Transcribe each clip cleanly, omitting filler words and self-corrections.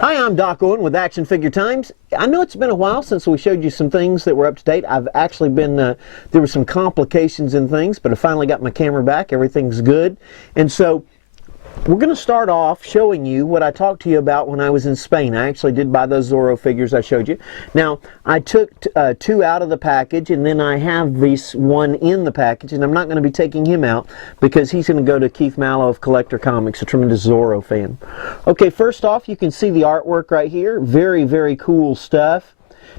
Hi, I'm Doc Owen with Action Figure Times. I know it's been a while since we showed you some things that were up to date. I've actually been, there were some complications in things, but I finally got my camera back. Everything's good. And so we're going to start off showing you what I talked to you about when I was in Spain. I actually did buy those Zorro figures I showed you. Now, I took two out of the package, and then I have this one in the package, and I'm not going to be taking him out because he's going to go to Keith Mallow of Collector Comics, a tremendous Zorro fan. Okay, first off, you can see the artwork right here. Very, very cool stuff.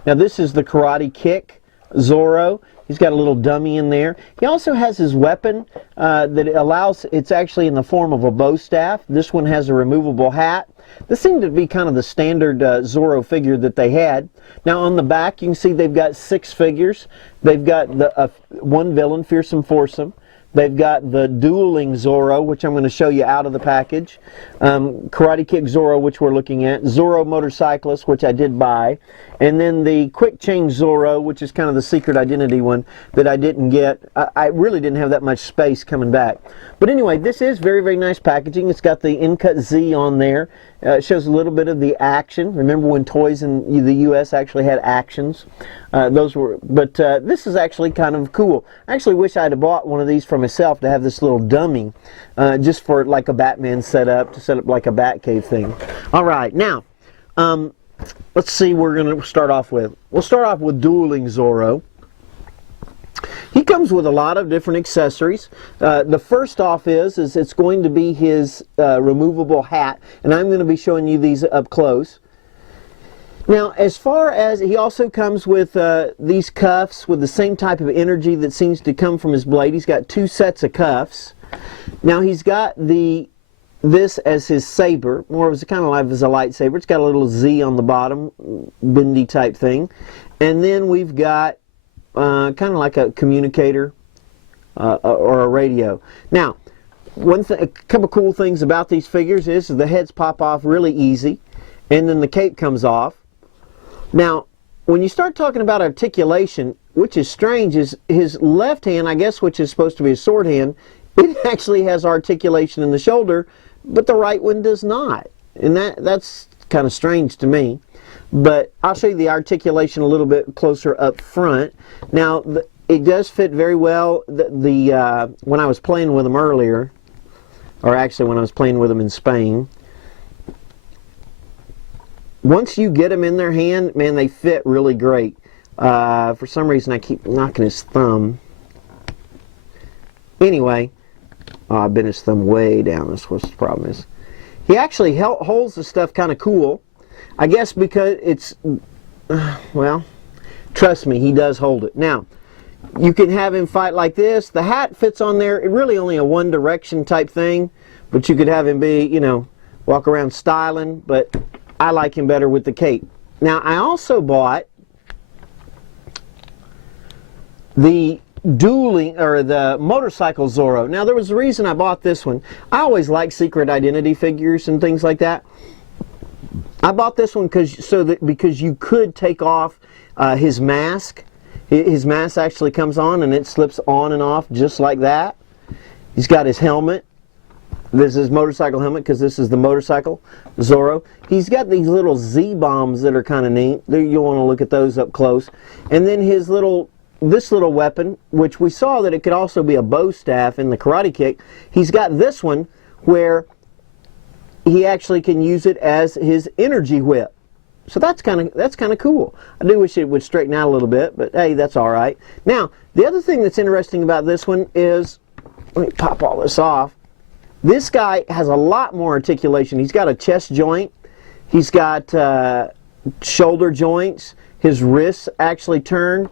Now, this is the Karate Kick Zorro. He's got a little dummy in there. He also has his weapon that allows, it's actually in the form of a bow staff. This one has a removable hat. This seemed to be kind of the standard Zorro figure that they had. Now on the back you can see they've got 6 figures. They've got the one villain, Fearsome Foursome. They've got the Dueling Zorro, which I'm going to show you out of the package. Karate Kick Zorro, which we're looking at. Zorro Motorcyclist, which I did buy. And then the Quick Change Zorro, which is kind of the secret identity one that I didn't get. I really didn't have that much space coming back. But anyway, this is very, very nice packaging. It's got the in-cut Z on there. It shows a little bit of the action. Remember when toys in the U.S. actually had actions? This is actually kind of cool. I actually wish I'd have bought one of these for myself to have this little dummy, just for like a Batman setup, to set up like a Batcave thing. All right, now, let's see what we're going to start off with. We'll start off with Dueling Zorro. He comes with a lot of different accessories. The first off is it's going to be his removable hat, and I'm going to be showing you these up close. Now, as far as, he also comes with these cuffs with the same type of energy that seems to come from his blade. He's got 2 sets of cuffs. Now, he's got this as his saber, more of kind of like as a lightsaber. It's got a little Z on the bottom, bendy type thing. And then we've got kind of like a communicator or a radio. Now, a couple cool things about these figures is the heads pop off really easy, and then the cape comes off. Now, when you start talking about articulation, which is strange, is his left hand, I guess, which is supposed to be a sword hand, it actually has articulation in the shoulder, but the right one does not. And that's kind of strange to me. But I'll show you the articulation a little bit closer up front. Now, it does fit very well. When I was playing with them earlier, or actually when I was playing with them in Spain, once you get them in their hand, man, they fit really great. For some reason, I keep knocking his thumb. Anyway, I bent his thumb way down. That's what the problem is. He actually holds the stuff kind of cool. I guess because it's, well, trust me, he does hold it. Now, you can have him fight like this. The hat fits on there. It really only a one direction type thing, but you could have him be, you know, walk around styling, but I like him better with the cape. Now, I also bought the the Motorcycle Zorro. Now, there was a reason I bought this one. I always like secret identity figures and things like that. I bought this one because you could take off his mask. His mask actually comes on and it slips on and off just like that. He's got his helmet. This is his motorcycle helmet because this is the Motorcycle Zorro. He's got these little Z-bombs that are kind of neat. You'll want to look at those up close. And then this little weapon, which we saw that it could also be a bow staff in the Karate Kick. He's got this one where he actually can use it as his energy whip. So that's kind of cool. I do wish it would straighten out a little bit, but hey, that's all right. Now, the other thing that's interesting about this one is, let me pop all this off. This guy has a lot more articulation. He's got a chest joint. He's got shoulder joints. His wrists actually turn.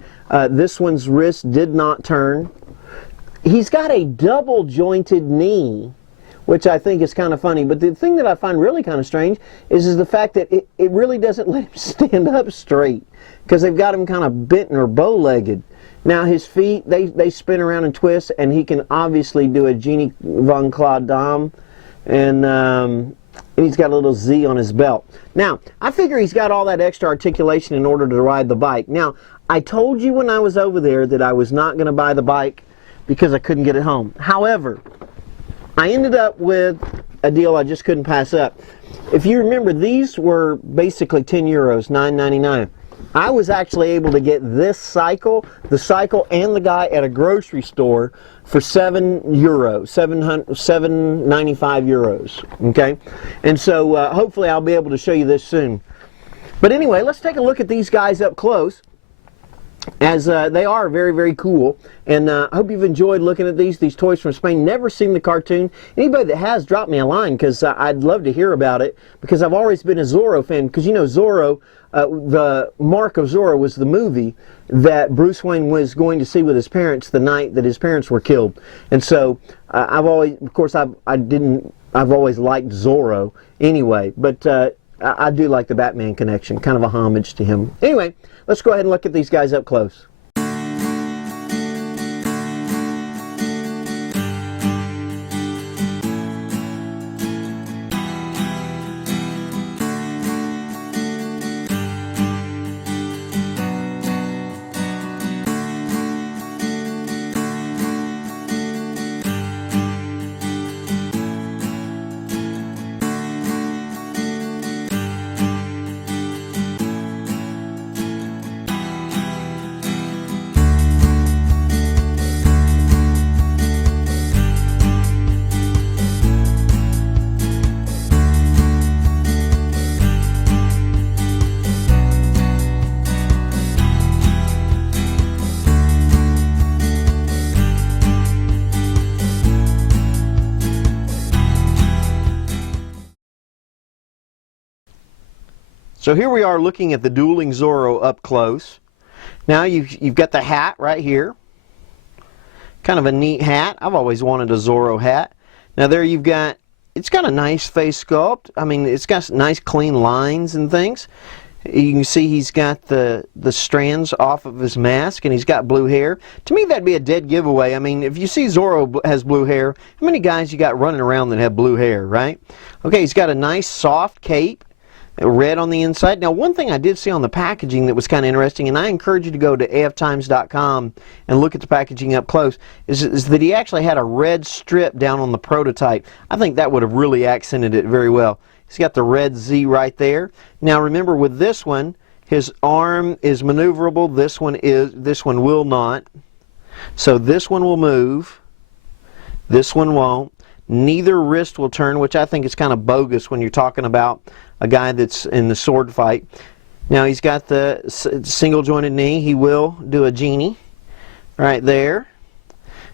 This one's wrist did not turn. He's got a double jointed knee, which I think is kind of funny. But the thing that I find really kind of strange is the fact that it really doesn't let him stand up straight, because they've got him kind of bent or bow-legged. Now his feet, they spin around and twist, and he can obviously do a Jeannie von Claude Dom, and he's got a little Z on his belt. Now, I figure he's got all that extra articulation in order to ride the bike. Now, I told you when I was over there that I was not going to buy the bike because I couldn't get it home. However, I ended up with a deal I just couldn't pass up. If you remember, these were basically 10 euros, $9.99. I was actually able to get this cycle, the cycle and the guy at a grocery store for €7, 795 euros, okay? And so hopefully I'll be able to show you this soon. But anyway, let's take a look at these guys up close, as they are very, very cool. And I hope you've enjoyed looking at these toys from Spain. Never seen the cartoon. Anybody that has, drop me a line, because I'd love to hear about it, because I've always been a Zorro fan. Because you know, Zorro, the Mark of Zorro was the movie that Bruce Wayne was going to see with his parents the night that his parents were killed. And so I've always, of course, I've always liked Zorro anyway, but I do like the Batman connection, kind of a homage to him. Anyway, let's go ahead and look at these guys up close. So here we are looking at the Dueling Zorro up close. Now you've got the hat right here. Kind of a neat hat. I've always wanted a Zorro hat. Now there you've got, it's got a nice face sculpt. I mean, it's got nice clean lines and things. You can see he's got the strands off of his mask, and he's got blue hair. To me, that'd be a dead giveaway. I mean, if you see Zorro has blue hair, how many guys you got running around that have blue hair, right? Okay, he's got a nice soft cape. Red on the inside. Now, one thing I did see on the packaging that was kind of interesting, and I encourage you to go to aftimes.com and look at the packaging up close, is that he actually had a red strip down on the prototype. I think that would have really accented it very well. He's got the red Z right there. Now, remember with this one, his arm is maneuverable. This one will not. So this one will move. This one won't. Neither wrist will turn, which I think is kind of bogus when you're talking about a guy that's in the sword fight. Now he's got the single jointed knee. He will do a genie right there.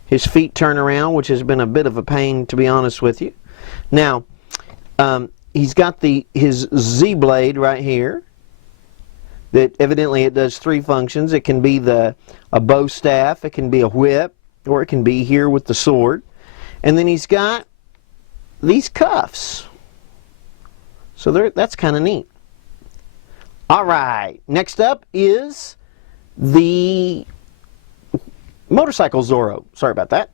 His feet turn around, which has been a bit of a pain, to be honest with you. Now he's got his Z blade right here. That evidently it does three functions. It can be a bow staff, it can be a whip, or it can be here with the sword. And then he's got these cuffs. So that's kind of neat. All right, next up is the Motorcycle Zorro. Sorry about that.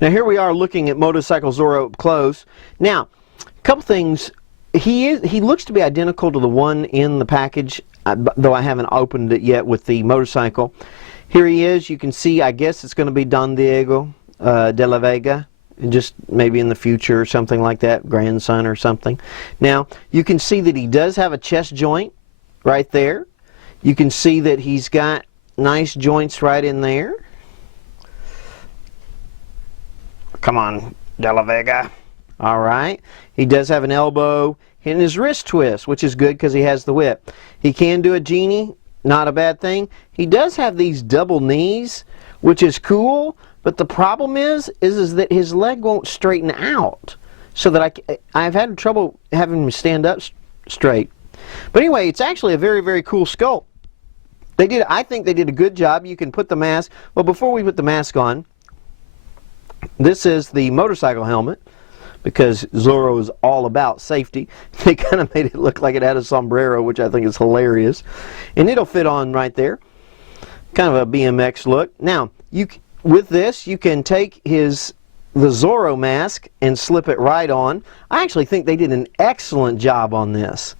Now here we are looking at Motorcycle Zorro up close. Now, a couple things. He looks to be identical to the one in the package, though I haven't opened it yet with the motorcycle. Here he is. You can see, I guess it's going to be Don Diego de la Vega, just maybe in the future or something like that, grandson or something. Now, you can see that he does have a chest joint right there. You can see that he's got nice joints right in there. Come on, de la Vega. All right. He does have an elbow and his wrist twist, which is good because he has the whip. He can do a genie, not a bad thing. He does have these double knees, which is cool. But the problem is that his leg won't straighten out, so that I've had trouble having him stand up straight. But anyway, it's actually a very, very cool sculpt. I think they did a good job. You can put the mask. Well, before we put the mask on, this is the motorcycle helmet, because Zorro is all about safety. They kind of made it look like it had a sombrero, which I think is hilarious, and it'll fit on right there. Kind of a BMX look. Now, with this, you can take the Zorro mask and slip it right on. I actually think they did an excellent job on this,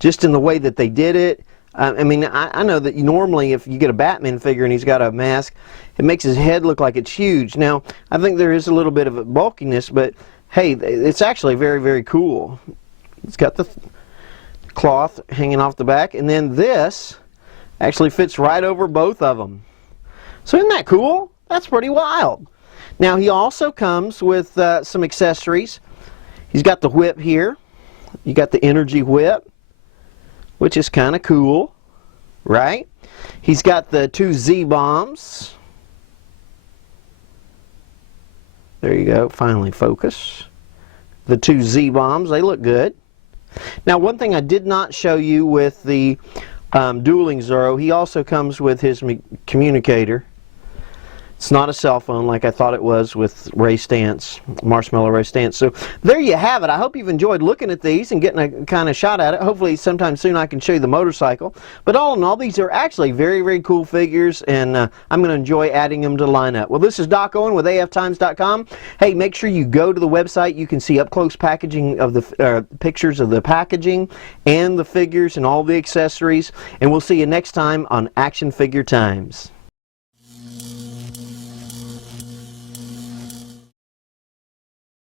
just in the way that they did it. I mean, I know that normally if you get a Batman figure and he's got a mask, it makes his head look like it's huge. Now, I think there is a little bit of a bulkiness, but hey, it's actually very, very cool. It's got the cloth hanging off the back, and then this actually fits right over both of them. So isn't that cool? That's pretty wild. Now he also comes with some accessories. He's got the whip here. You got the energy whip, which is kind of cool, right? He's got the 2 Z-bombs. There you go, finally focus. The 2 Z-bombs, they look good. Now one thing I did not show you with the Dueling Zorro, he also comes with his communicator. It's not a cell phone like I thought it was with Ray Stantz, Marshmallow Ray Stantz. So there you have it. I hope you've enjoyed looking at these and getting a kind of shot at it. Hopefully sometime soon I can show you the motorcycle. But all in all, these are actually very, very cool figures, and I'm going to enjoy adding them to the lineup. Well, this is Doc Owen with AFTimes.com. Hey, make sure you go to the website. You can see up-close packaging of the pictures of the packaging and the figures and all the accessories. And we'll see you next time on Action Figure Times.